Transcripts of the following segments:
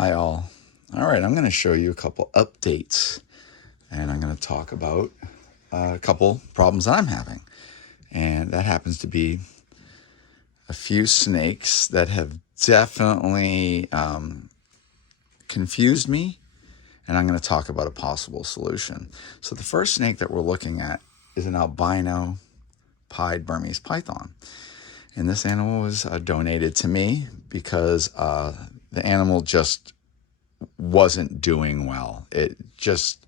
Hi all. All right, I'm going to show you a couple updates, and I'm going to talk about a couple problems that I'm having. And that happens to be a few snakes that have definitely confused me, and I'm going to talk about a possible solution. So the first snake that we're looking at is an albino pied Burmese python. And this animal was donated to me because the animal just wasn't doing well. It just,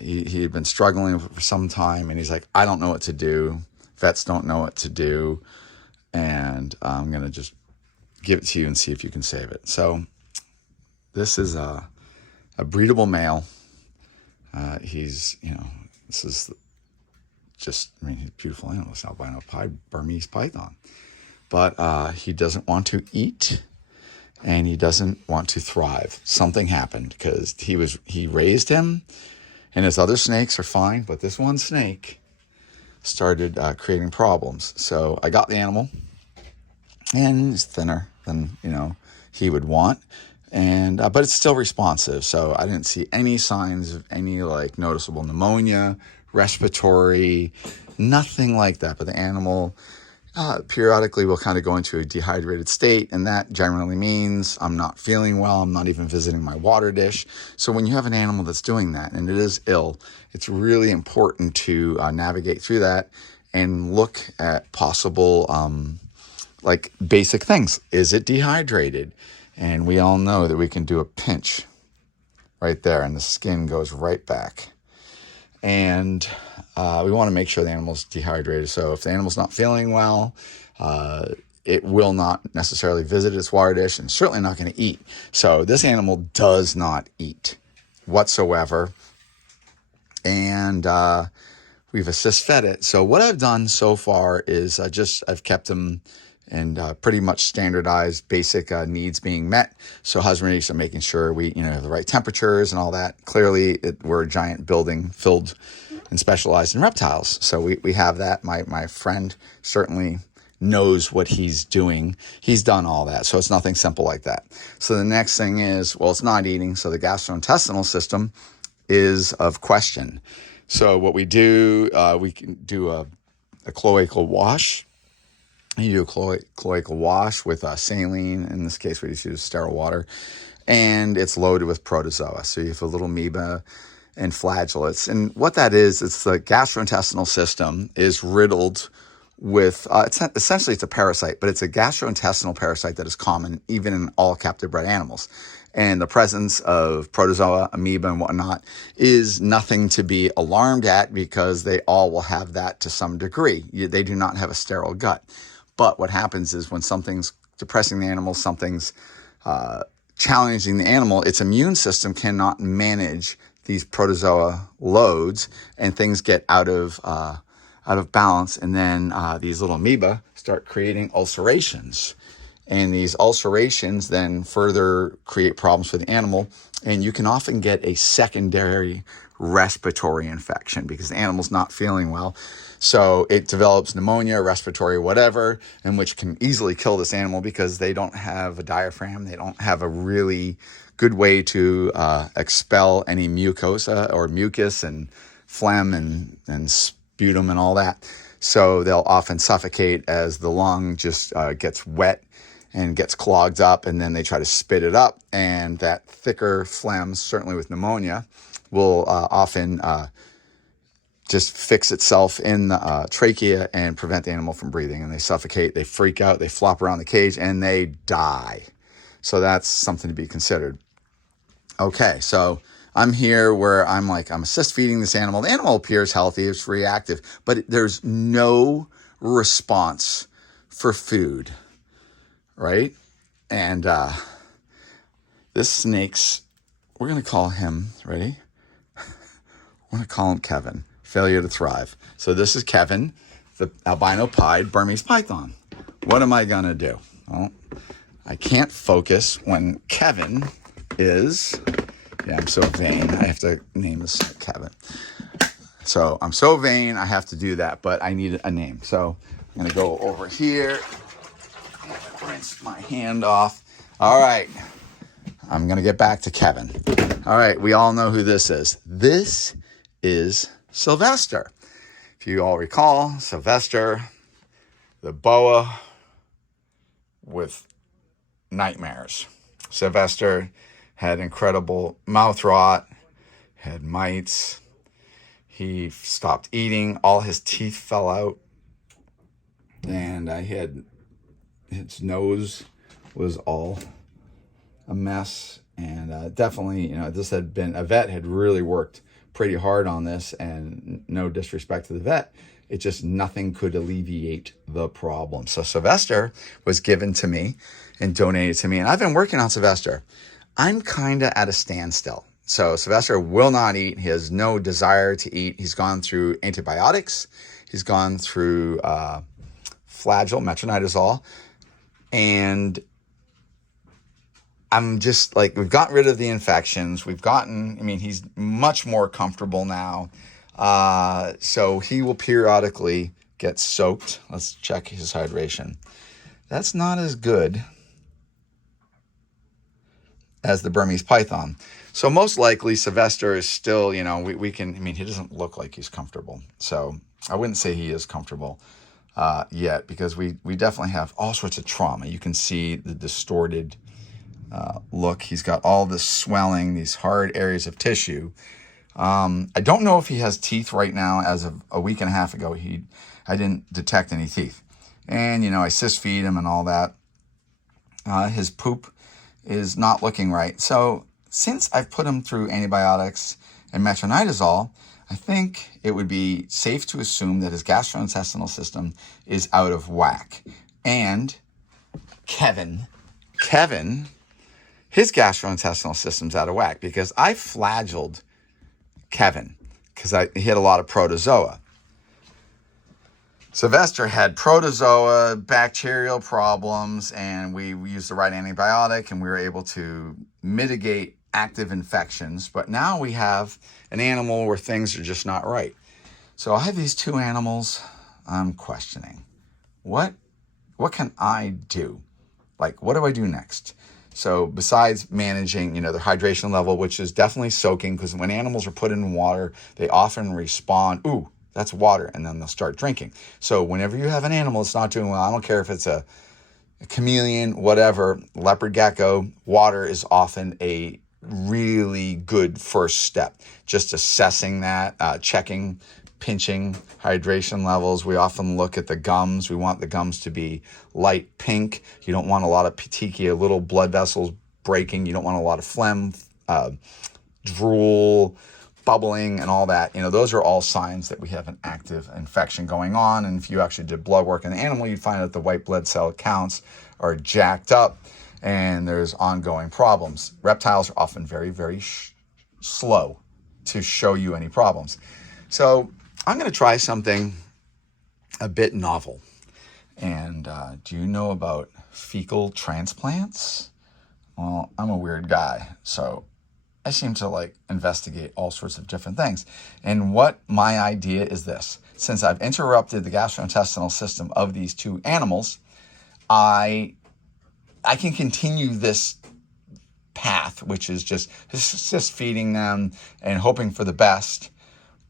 he had been struggling for some time, and he's like, I don't know what to do. Vets don't know what to do. And I'm going to just give it to you and see if you can save it. So this is a breedable male. This is just, he's a beautiful animal. It's albino Burmese python. But he doesn't want to eat, and he doesn't want to thrive. Something happened because he raised him, and his other snakes are fine, but this one snake started creating problems. So I got the animal, and it's thinner than he would want, and but it's still responsive. So I didn't see any signs of any noticeable pneumonia, respiratory, nothing like that. But the animal periodically will kind of go into a dehydrated state, and that generally means I'm not feeling well. I'm not even visiting my water dish. So when you have an animal that's doing that and it is ill, it's really important to navigate through that and look at possible basic things. Is it dehydrated? And we all know that we can do a pinch right there, and the skin goes right back. And we want to make sure the animal's dehydrated. So if the animal's not feeling well, it will not necessarily visit its water dish, and certainly not going to eat. So this animal does not eat whatsoever. And we've assist fed it. So what I've done so far is I've kept him and pretty much standardized basic needs being met. So husbandry, so making sure we have the right temperatures and all that. Clearly, we're a giant building filled and specialized in reptiles. So we have that. My friend certainly knows what he's doing. He's done all that. So it's nothing simple like that. So the next thing is, well, it's not eating. So the gastrointestinal system is of question. So what we do, we can do a cloacal wash. You do a cloacal wash with saline. In this case, we just use sterile water. And it's loaded with protozoa. So you have a little amoeba and flagellates. And what that is, it's the gastrointestinal system is riddled with, essentially it's a parasite, but it's a gastrointestinal parasite that is common even in all captive bred animals. And the presence of protozoa, amoeba, and whatnot is nothing to be alarmed at, because they all will have that to some degree. They do not have a sterile gut. But what happens is when something's depressing the animal, something's challenging the animal, its immune system cannot manage these protozoa loads, and things get out of balance. And then these little amoeba start creating ulcerations. And these ulcerations then further create problems for the animal. And you can often get a secondary respiratory infection because the animal's not feeling well. So it develops pneumonia, respiratory, whatever, and which can easily kill this animal because they don't have a diaphragm. They don't have a really good way to expel any mucosa or mucus and phlegm and sputum and all that. So they'll often suffocate as the lung just gets wet and gets clogged up, and then they try to spit it up. And that thicker phlegm, certainly with pneumonia, will often just fix itself in the trachea and prevent the animal from breathing. And they suffocate, they freak out, they flop around the cage, and they die. So that's something to be considered. Okay, so I'm here where I'm assist feeding this animal. The animal appears healthy, it's reactive, but there's no response for food, right? And this snake's, we're going to call him, ready? We're going to call him Kevin. Failure to thrive. So this is Kevin, the albino pied Burmese python. What am I going to do? Well, I can't focus when Kevin is, I'm so vain. I have to name this Kevin. So I'm so vain, I have to do that, but I need a name. So I'm going to go over here, rinse my hand off. All right. I'm going to get back to Kevin. All right, we all know who this is. This is Sylvester. If you all recall, Sylvester, the boa with nightmares. Sylvester had incredible mouth rot, had mites. He stopped eating. All his teeth fell out. And his nose was all a mess. And definitely, this had been, a vet had really worked pretty hard on this, and no disrespect to the vet, it just, nothing could alleviate the problem. So Sylvester was given to me and donated to me, and I've been working on Sylvester. I'm kind of at a standstill. So Sylvester will not eat. He has no desire to eat. He's gone through antibiotics. He's gone through flagyl, metronidazole, and I'm just like, we've gotten rid of the infections. He's much more comfortable now. So he will periodically get soaked. Let's check his hydration. That's not as good as the Burmese python. So most likely Sylvester is still, he doesn't look like he's comfortable. So I wouldn't say he is comfortable yet, because we definitely have all sorts of trauma. You can see the distorted look. He's got all this swelling, these hard areas of tissue. I don't know if he has teeth right now. As of a week and a half ago, I didn't detect any teeth. And, I cyst feed him and all that. His poop is not looking right. So since I've put him through antibiotics and metronidazole, I think it would be safe to assume that his gastrointestinal system is out of whack. And Kevin, his gastrointestinal system's out of whack, because I flagelled Kevin because he had a lot of protozoa. Sylvester had protozoa, bacterial problems, and we used the right antibiotic, and we were able to mitigate active infections. But now we have an animal where things are just not right. So I have these two animals. I'm questioning, what can I do? Like, what do I do next? So besides managing, their hydration level, which is definitely soaking, because when animals are put in water, they often respond, ooh, that's water, and then they'll start drinking. So whenever you have an animal that's not doing well, I don't care if it's a chameleon, whatever, leopard, gecko, water is often a really good first step. Just assessing that, checking, pinching hydration levels. We often look at the gums. We want the gums to be light pink. You don't want a lot of petechia, little blood vessels breaking. You don't want a lot of phlegm, drool, bubbling, and all that. Those are all signs that we have an active infection going on. And if you actually did blood work in the animal, you'd find that the white blood cell counts are jacked up and there's ongoing problems. Reptiles are often very, very slow to show you any problems. So I'm going to try something a bit novel. And do you know about fecal transplants? Well, I'm a weird guy, so I seem to investigate all sorts of different things. And what my idea is this: since I've interrupted the gastrointestinal system of these two animals, I can continue this path, which is just feeding them and hoping for the best.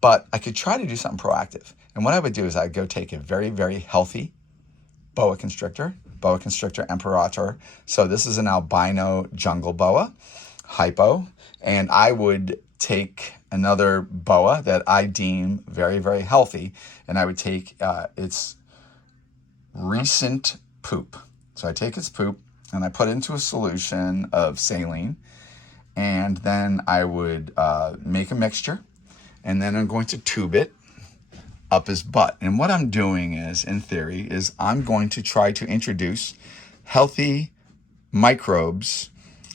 But I could try to do something proactive. And what I would do is I'd go take a very, very healthy boa constrictor imperator. So this is an albino jungle boa, hypo. And I would take another boa that I deem very, very healthy, and I would take its recent poop. So I take its poop and I put it into a solution of saline, and then I would make a mixture, and then I'm going to tube it up his butt. And what I'm doing is, in theory, is I'm going to try to introduce healthy microbes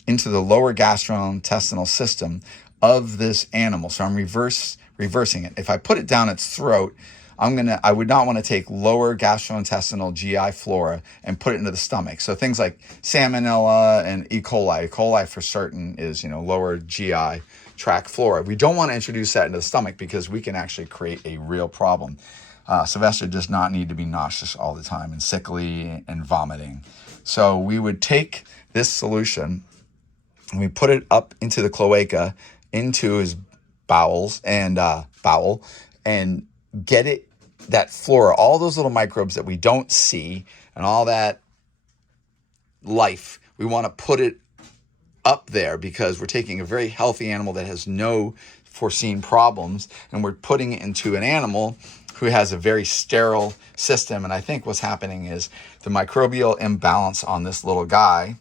into the lower gastrointestinal system of this animal. So I'm reversing it. If I put it down its throat, I would not want to take lower gastrointestinal GI flora and put it into the stomach. So things like salmonella and E. coli. E. coli for certain is, lower GI tract flora. We don't want to introduce that into the stomach because we can actually create a real problem. Sylvester does not need to be nauseous all the time and sickly and vomiting. So we would take this solution and we put it up into the cloaca, into his bowels and bowel, and get it, that flora, all those little microbes that we don't see and all that life. We want to put it up there because we're taking a very healthy animal that has no foreseen problems, and we're putting it into an animal who has a very sterile system. And I think what's happening is the microbial imbalance on this little guy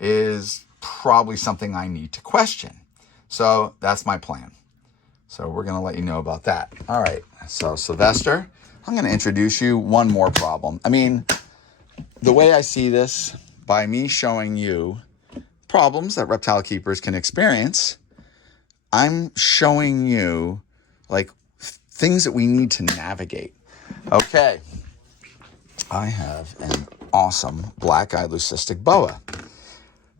is probably something I need to question. So that's my plan. So we're going to let you know about that. All right. So Sylvester, I'm going to introduce you one more problem. I mean, the way I see this, by me showing you problems that reptile keepers can experience, I'm showing you like things that we need to navigate. Okay. I have an awesome black-eyed leucistic boa.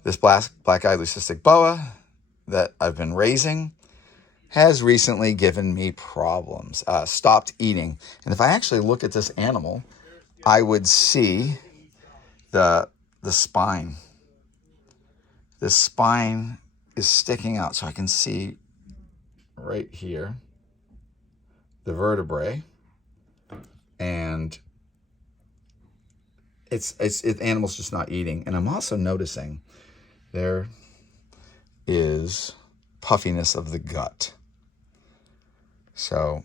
This black-eyed leucistic boa that I've been raising has recently given me problems, stopped eating. And if I actually look at this animal, I would see the spine. This spine is sticking out, so I can see right here the vertebrae, and the animal's just not eating. And I'm also noticing there is puffiness of the gut. So